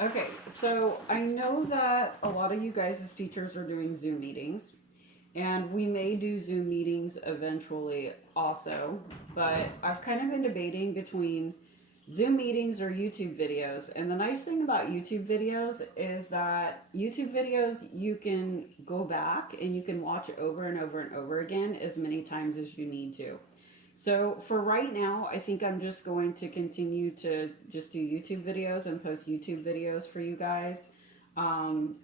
Okay, so I know that a lot of you guys as teachers are doing Zoom meetings, and we may do Zoom meetings eventually also, but I've kind of been debating between Zoom meetings or YouTube videos. And the nice thing about YouTube videos is that YouTube videos you can go back and you can watch over and over and over again as many times as you need to. So for right now, I think I'm just going to continue to just do YouTube videos and post YouTube videos for you guys.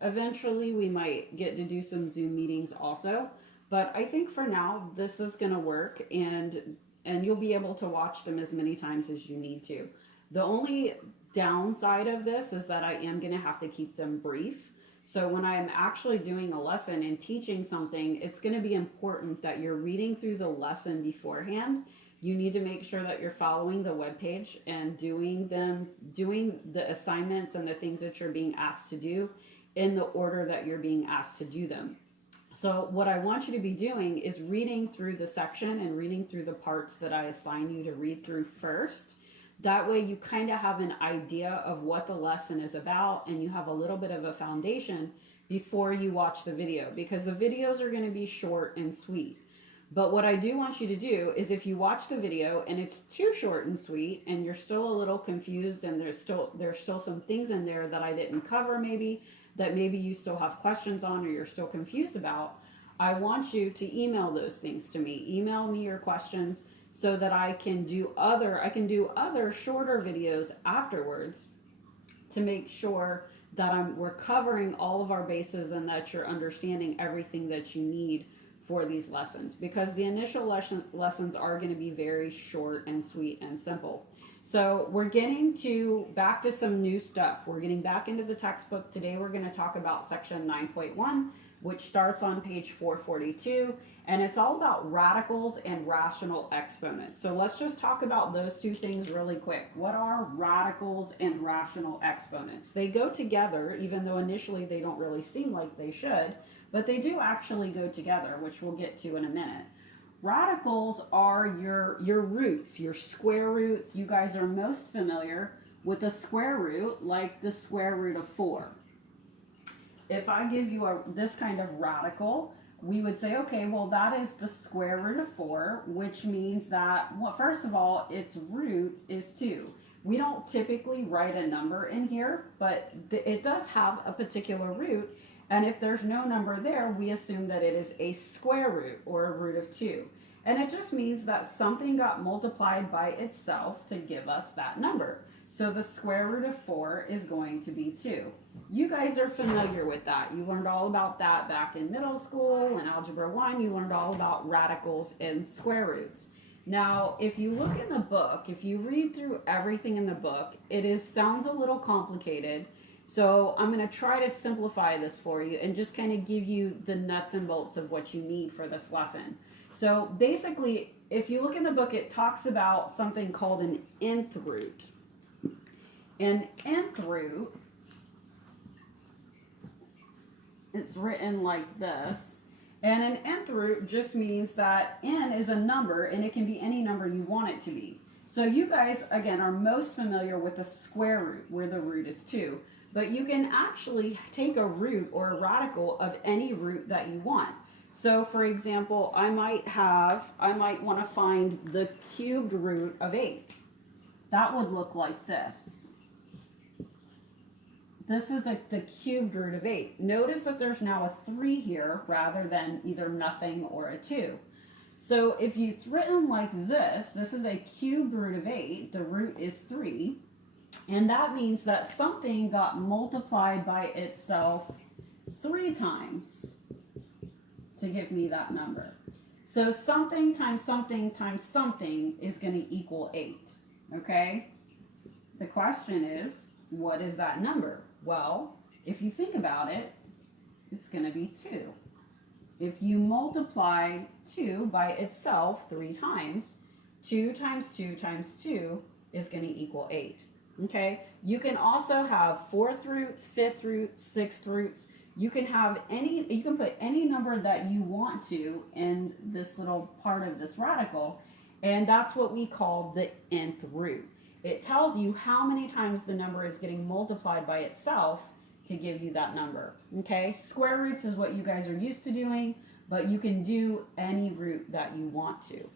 Eventually, we might get to do some Zoom meetings also, but I think for now this is going to work, and you'll be able to watch them as many times as you need to. The only downside of this is that I am going to have to keep them brief. So when I'm actually doing a lesson and teaching something, it's going to be important that you're reading through the lesson beforehand. You need to make sure that you're following the web page and doing the assignments and the things that you're being asked to do in the order that you're being asked to do them. So what I want you to be doing is reading through the section and reading through the parts that I assign you to read through first. That way you kind of have an idea of what the lesson is about, and you have a little bit of a foundation before you watch the video, because the videos are going to be short and sweet. But what I do want you to do is, if you watch the video and it's too short and sweet and you're still a little confused and there's still some things in there that I didn't cover, maybe that maybe you still have questions on or you're still confused about, I want you to email those things to me. Email me your questions so that I can do other shorter videos afterwards to make sure that we're covering all of our bases and that you're understanding everything that you need for these lessons, because the initial lessons are going to be very short and sweet and simple. So we're getting to back to some new stuff. We're getting back into the textbook. Today we're going to talk about section 9.1, which starts on page 442, and it's all about radicals and rational exponents. So let's just talk about those two things really quick. What are radicals and rational exponents? They go together, even though initially they don't really seem like they should, but they do actually go together, which we'll get to in a minute. Radicals are your roots, your square roots. You guys are most familiar with the square root, like the square root of 4. If I give you this kind of radical, we would say, okay, well, that is the square root of 4, which means that, well, first of all, its root is 2. We don't typically write a number in here, but it does have a particular root. And if there's no number there, we assume that it is a square root or a root of 2. And it just means that something got multiplied by itself to give us that number. So the square root of 4 is going to be 2. You guys are familiar with that. You learned all about that back in middle school. In Algebra 1, you learned all about radicals and square roots. Now, if you look in the book, if you read through everything in the book, sounds a little complicated. So I'm going to try to simplify this for you and just kind of give you the nuts and bolts of what you need for this lesson. So basically, if you look in the book, it talks about something called an nth root. An nth root, it's written like this. And an nth root just means that n is a number, and it can be any number you want it to be. So you guys, again, are most familiar with the square root, where the root is 2. But you can actually take a root or a radical of any root that you want. So for example, I might want to find the cubed root of 8. That would look like this. This is the cubed root of 8. Notice that there's now a 3 here rather than either nothing or a 2. So if it's written like this is a cubed root of 8. The root is 3. And that means that something got multiplied by itself 3 times to give me that number. So something times something times something is going to equal 8. Okay? The question is, what is that number? Well, if you think about it, it's going to be 2. If you multiply 2 by itself 3 times, 2 times 2 times 2 is going to equal 8. Okay? You can also have 4th roots, 5th roots, 6th roots. You can put any number that you want to in this little part of this radical, and that's what we call the nth root. It tells you how many times the number is getting multiplied by itself to give you that number. Okay, square roots is what you guys are used to doing, but you can do any root that you want to.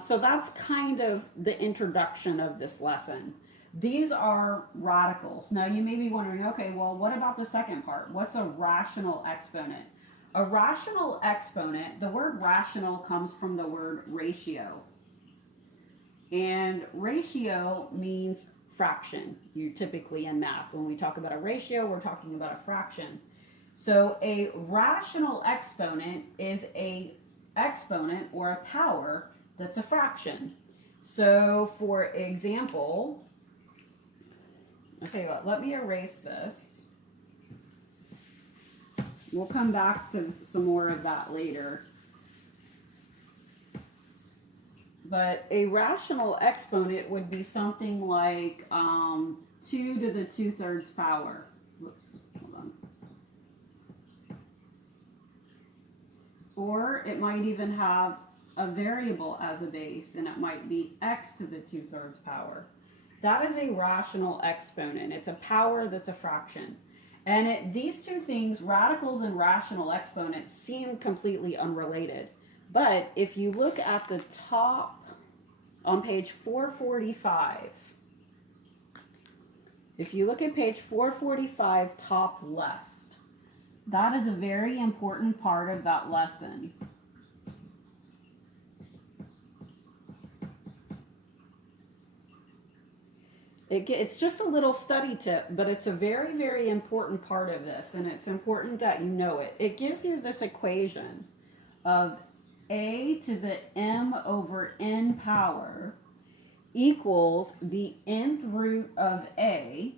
So that's kind of the introduction of this lesson. These are radicals. Now you may be wondering, okay, well, what about the second part? What's a rational exponent? A rational exponent, the word rational comes from the word ratio. And ratio means fraction. You typically in math, when we talk about a ratio, we're talking about a fraction. So a rational exponent is a exponent or a power that's a fraction. So for example, I'll tell you what, let me erase this. We'll come back to some more of that later. But a rational exponent would be something like 2 to the 2/3 power. Whoops, hold on. Or it might even have a variable as a base, and it might be x to the 2/3 power. That is a rational exponent. It's a power that's a fraction. And these two things, radicals and rational exponents, seem completely unrelated. But if you look at the top on page 445, if you look at page 445, top left, that is a very important part of that lesson. It's just a little study tip, but it's a very, very important part of this, and it's important that you know it. It gives you this equation of a to the m over n power equals the nth root of a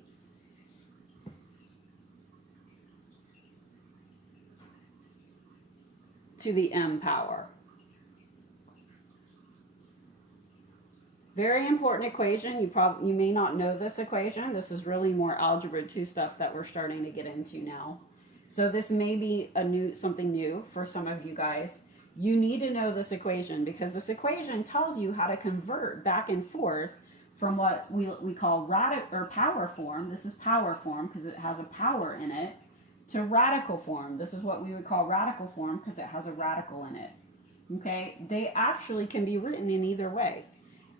to the m power. Very important equation. You may not know this equation. This is really more Algebra 2 stuff that we're starting to get into now. So this may be something new for some of you guys. You need to know this equation because this equation tells you how to convert back and forth from what we call power form. This is power form because it has a power in it, to radical form. This is what we would call radical form because it has a radical in it. Okay? They actually can be written in either way.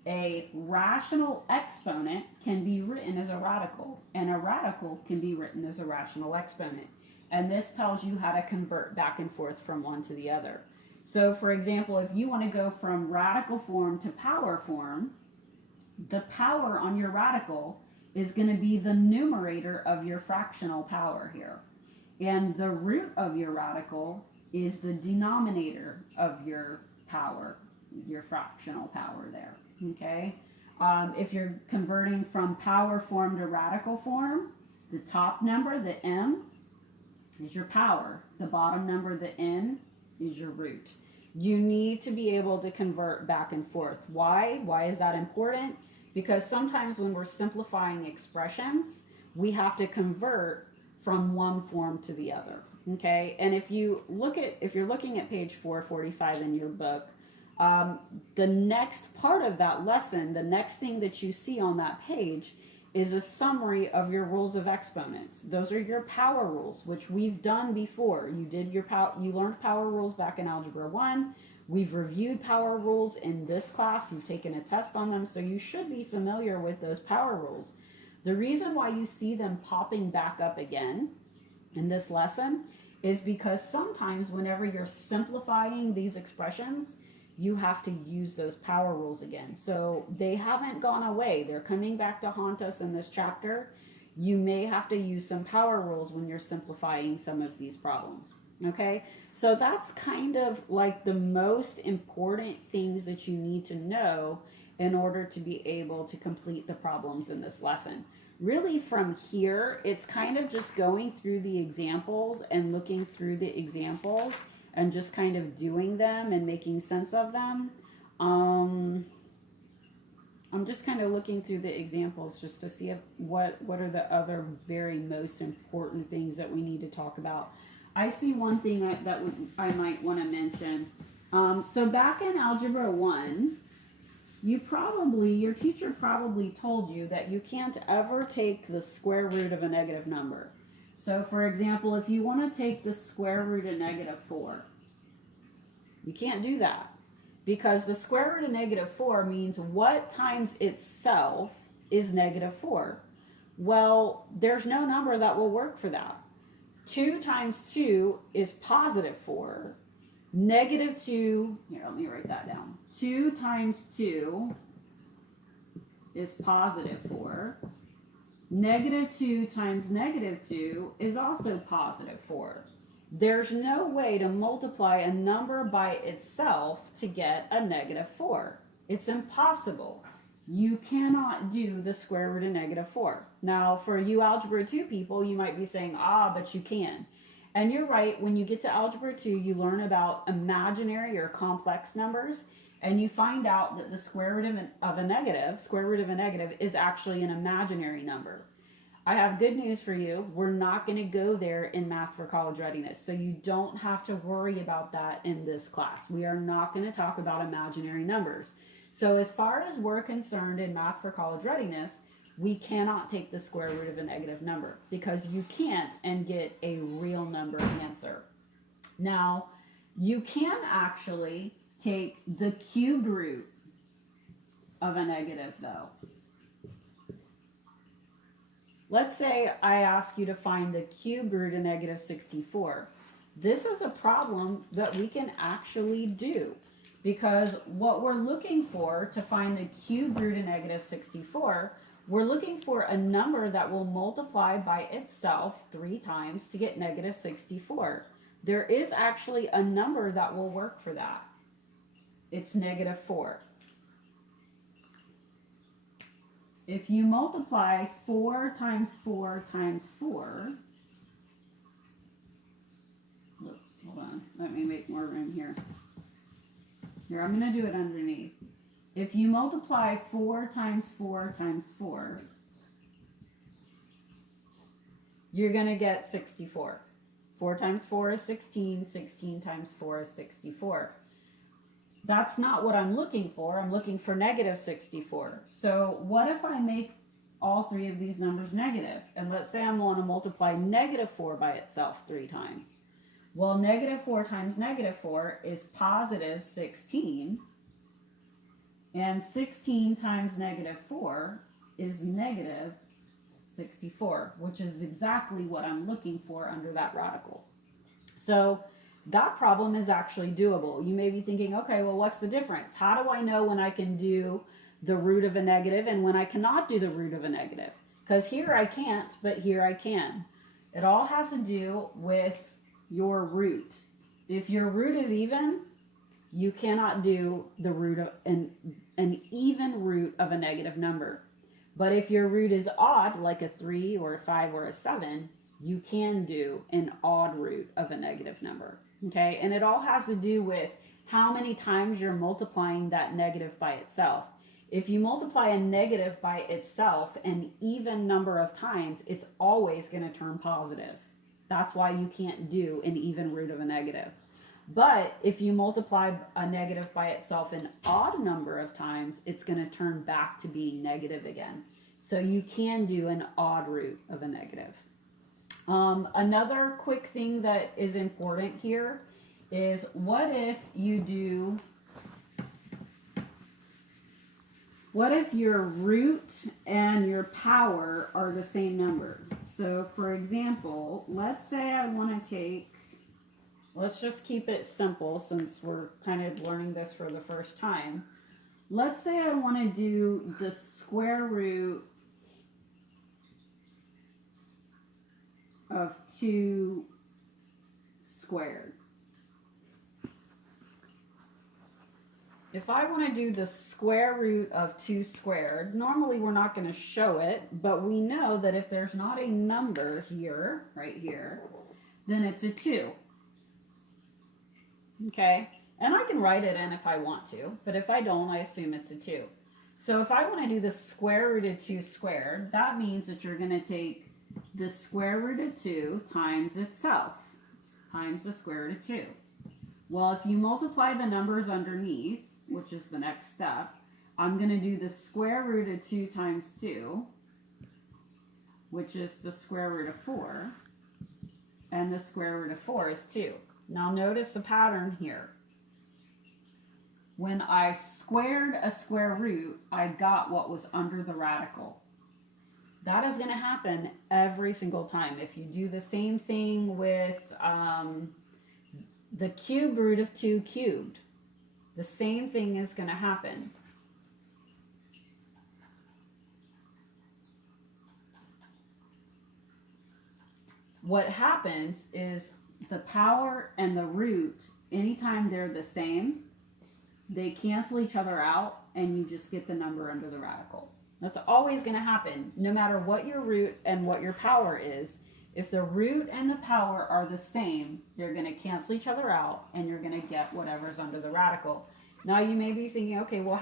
A rational exponent can be written as a radical, and a radical can be written as a rational exponent. And this tells you how to convert back and forth from one to the other. So, for example, if you want to go from radical form to power form, the power on your radical is going to be the numerator of your fractional power here. And the root of your radical is the denominator of your power, your fractional power there. Okay? If you're converting from power form to radical form, the top number, the m, is your power. The bottom number, the n, is your root. You need to be able to convert back and forth. Why? Why is that important? Because sometimes when we're simplifying expressions, we have to convert from one form to the other. Okay? And if you're looking at page 445 in your book, the next part of that lesson, the next thing that you see on that page is a summary of your rules of exponents. Those are your power rules, which we've done before. You learned power rules back in Algebra 1. We've reviewed power rules in this class. You've taken a test on them, so you should be familiar with those power rules. The reason why you see them popping back up again in this lesson is because sometimes whenever you're simplifying these expressions, you have to use those power rules again. So they haven't gone away. They're coming back to haunt us in this chapter. You may have to use some power rules when you're simplifying some of these problems. Okay? So that's kind of like the most important things that you need to know in order to be able to complete the problems in this lesson. Really from here, it's kind of just going through the examples and looking through the examples and just kind of doing them and making sense of them. I'm just kind of looking through the examples just to see what are the other very most important things that we need to talk about. I see one thing I might want to mention. So back in Algebra 1, your teacher probably told you that you can't ever take the square root of a negative number. So for example, if you want to take the square root of -4, you can't do that, because the square root of -4 means what times itself is -4. Well, there's no number that will work for that. 2 times 2 is +4. -2, here, let me write that down. 2 times 2 is +4. -2 times -2 is also +4. There's no way to multiply a number by itself to get a -4. It's impossible. You cannot do the square root of -4. Now, for you Algebra 2 people, you might be saying, but you can. And you're right, when you get to Algebra 2, you learn about imaginary or complex numbers, and you find out that the square root of a negative is actually an imaginary number. I have good news for you. We're not going to go there in Math for College Readiness, so you don't have to worry about that in this class. We are not going to talk about imaginary numbers. So as far as we're concerned in Math for College Readiness, we cannot take the square root of a negative number, because you can't and get a real number answer. Now, you can actually take the cube root of a negative, though. Let's say I ask you to find the cube root of -64. This is a problem that we can actually do, because what we're looking for to find the cube root of -64, we're looking for a number that will multiply by itself 3 times to get -64. There is actually a number that will work for that. It's -4. If you multiply 4 times 4 times 4, oops, hold on, let me make more room here. Here, I'm going to do it underneath. If you multiply 4 times 4 times 4, you're going to get 64. 4 times 4 is 16, 16 times 4 is 64. That's not what I'm looking for. I'm looking for -64. So what if I make all 3 of these numbers negative? And let's say I want to multiply -4 by itself 3 times. Well, -4 times -4 is +16. And 16 times -4 is -64, which is exactly what I'm looking for under that radical. So that problem is actually doable. You may be thinking, okay, well, what's the difference? How do I know when I can do the root of a negative and when I cannot do the root of a negative? Because here I can't, but here I can. It all has to do with your root. If your root is even, you cannot do the root of an even root of a negative number. But if your root is odd, like a 3 or a 5 or a 7, you can do an odd root of a negative number. Okay, and it all has to do with how many times you're multiplying that negative by itself. If you multiply a negative by itself an even number of times, it's always going to turn positive. That's why you can't do an even root of a negative. But if you multiply a negative by itself an odd number of times, it's going to turn back to being negative again. So you can do an odd root of a negative. Another quick thing that is important here is, what if your root and your power are the same number? So for example, let's say I want to take, let's just keep it simple since we're kind of learning this for the first time. Let's say I want to do the square root of 2 squared. If I want to do the square root of 2 squared, normally we're not going to show it, but we know that if there's not a number here, right here, then it's a 2. Okay? And I can write it in if I want to, but if I don't, I assume it's a 2. So if I want to do the square root of 2 squared, that means that you're going to take the square root of 2 times itself, times the square root of 2. Well, if you multiply the numbers underneath, which is the next step, I'm going to do the square root of 2 times 2, which is the square root of 4. And the square root of 4 is 2. Now notice the pattern here. When I squared a square root, I got what was under the radical. That is going to happen every single time. If you do the same thing with the cube root of 2 cubed, the same thing is going to happen. What happens is the power and the root, anytime they're the same, they cancel each other out and you just get the number under the radical. That's always going to happen, no matter what your root and what your power is. If the root and the power are the same, they're going to cancel each other out and you're going to get whatever's under the radical. Now you may be thinking, okay, well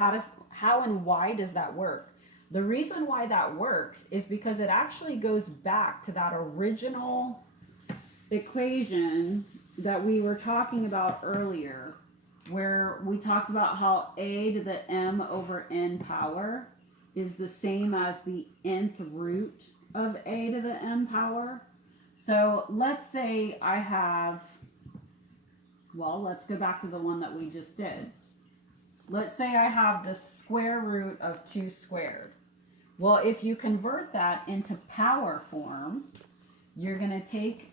how and why does that work? The reason why that works is because it actually goes back to that original equation that we were talking about earlier, where we talked about how a to the m over n power is the same as the nth root of a to the m power. So let's say I have, well, let's go back to the one that we just did. Let's say I have the square root of 2 squared. Well, if you convert that into power form, you're going to take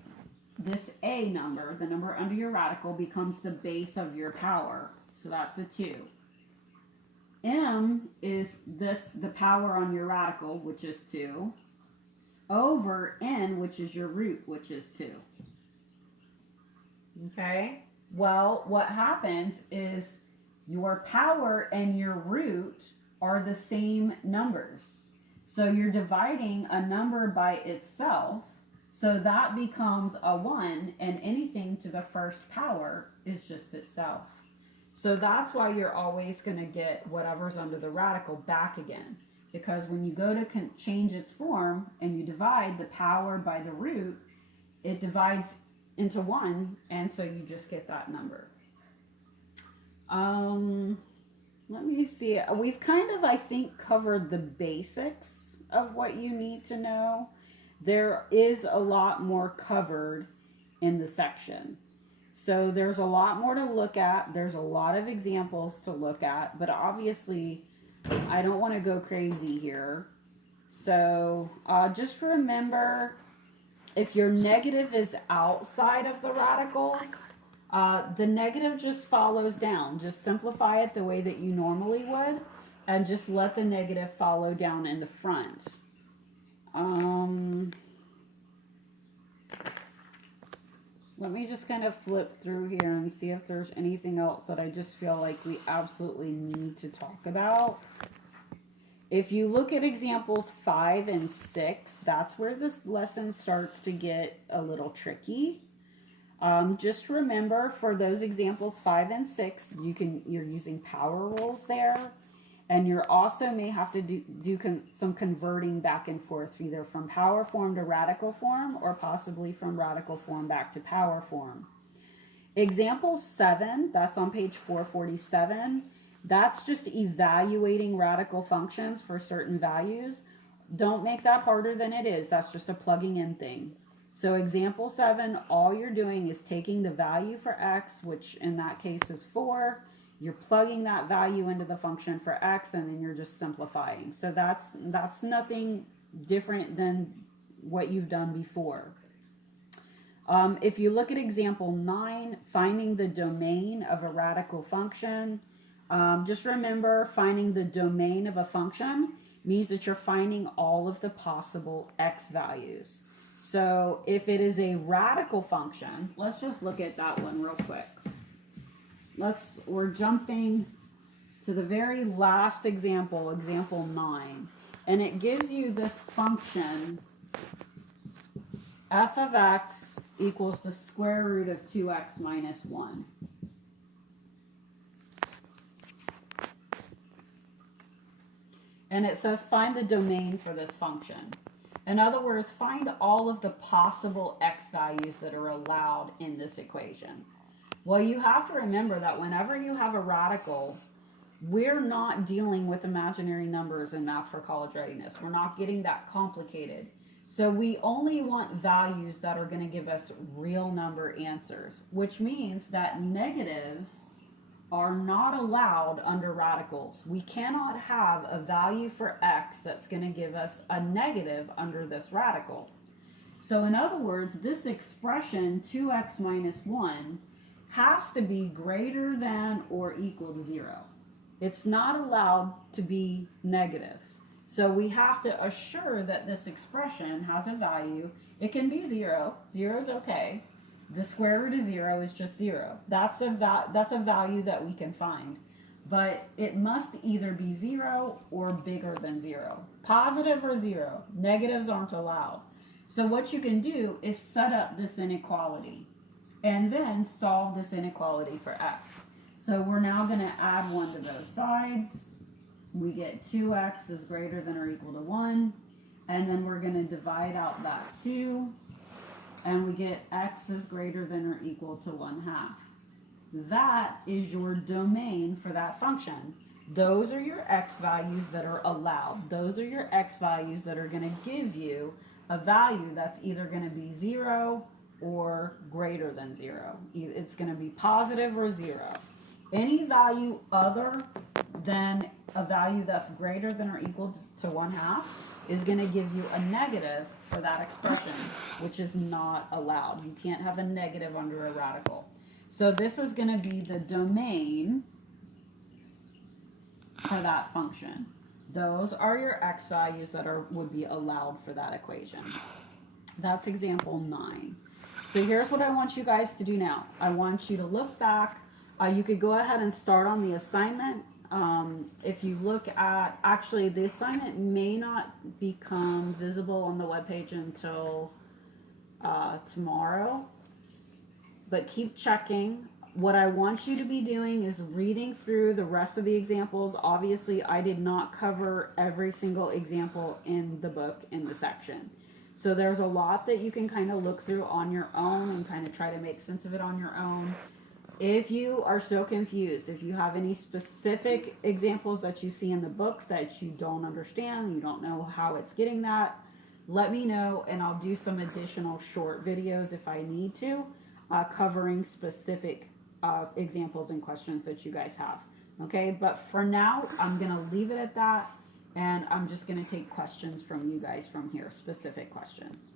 this a number, the number under your radical, becomes the base of your power. So that's a 2. M is the power on your radical, which is 2, over n, which is your root, which is 2. Okay? Well, what happens is your power and your root are the same numbers. So you're dividing a number by itself, so that becomes a 1, and anything to the first power is just itself. So that's why you're always going to get whatever's under the radical back again. Because when you go to change its form and you divide the power by the root, it divides into 1, and so you just get that number. Let me see. We've kind of, I think, covered the basics of what you need to know. There is a lot more covered in the section. So there's a lot more to look at. There's a lot of examples to look at, but obviously I don't want to go crazy here. So just remember, if your negative is outside of the radical, the negative just follows down. Just simplify it the way that you normally would, and just let the negative follow down in the front. Let me just kind of flip through here and see if there's anything else that I just feel like we absolutely need to talk about. If you look at examples 5 and 6, that's where this lesson starts to get a little tricky. Just remember, for those examples 5 and 6, you're using power rules there, and you also may have to do some converting back and forth, either from power form to radical form, or possibly from radical form back to power form. Example 7, that's on page 447. That's just evaluating radical functions for certain values. Don't make that harder than it is. That's just a plugging in thing. So example 7, all you're doing is taking the value for x, which in that case is 4. You're plugging that value into the function for x, and then you're just simplifying. So that's nothing different than what you've done before. If you look at example 9, finding the domain of a radical function, just remember, finding the domain of a function means that you're finding all of the possible x values. So if it is a radical function, let's just look at that one real quick. We're jumping to the very last example, example 9, and it gives you this function f of x equals the square root of 2x minus 1. And it says find the domain for this function. In other words, find all of the possible x values that are allowed in this equation. Well, you have to remember that whenever you have a radical, we're not dealing with imaginary numbers in Math for College Readiness. We're not getting that complicated. So we only want values that are going to give us real number answers, which means that negatives are not allowed under radicals. We cannot have a value for x that's going to give us a negative under this radical. So in other words, this expression 2x minus 1 has to be greater than or equal to 0. It's not allowed to be negative. So we have to assure that this expression has a value. It can be 0. 0 is okay. The square root of 0 is just 0. That's a value that we can find. But it must either be 0 or bigger than 0. Positive or 0. Negatives aren't allowed. So what you can do is set up this inequality and then solve this inequality for x. So we're now going to add 1 to both sides. We get 2x is greater than or equal to 1. And then we're going to divide out that 2. And we get x is greater than or equal to 1/2. That is your domain for that function. Those are your x values that are allowed. Those are your x values that are going to give you a value that's either going to be 0 or greater than 0. It's going to be positive or 0. Any value other than a value that's greater than or equal to 1/2 is going to give you a negative for that expression, which is not allowed. You can't have a negative under a radical. So this is going to be the domain for that function. Those are your x values that would be allowed for that equation. That's example 9. So here's what I want you guys to do now. I want you to look back. You could go ahead and start on the assignment. If you look at, actually the assignment may not become visible on the webpage until tomorrow, but keep checking. What I want you to be doing is reading through the rest of the examples. Obviously, I did not cover every single example in the book in the section. So there's a lot that you can kind of look through on your own and kind of try to make sense of it on your own. If you are still confused, if you have any specific examples that you see in the book that you don't understand, you don't know how it's getting that, let me know and I'll do some additional short videos if I need to, covering specific examples and questions that you guys have. Okay, but for now, I'm going to leave it at that and I'm just going to take questions from you guys from here, specific questions.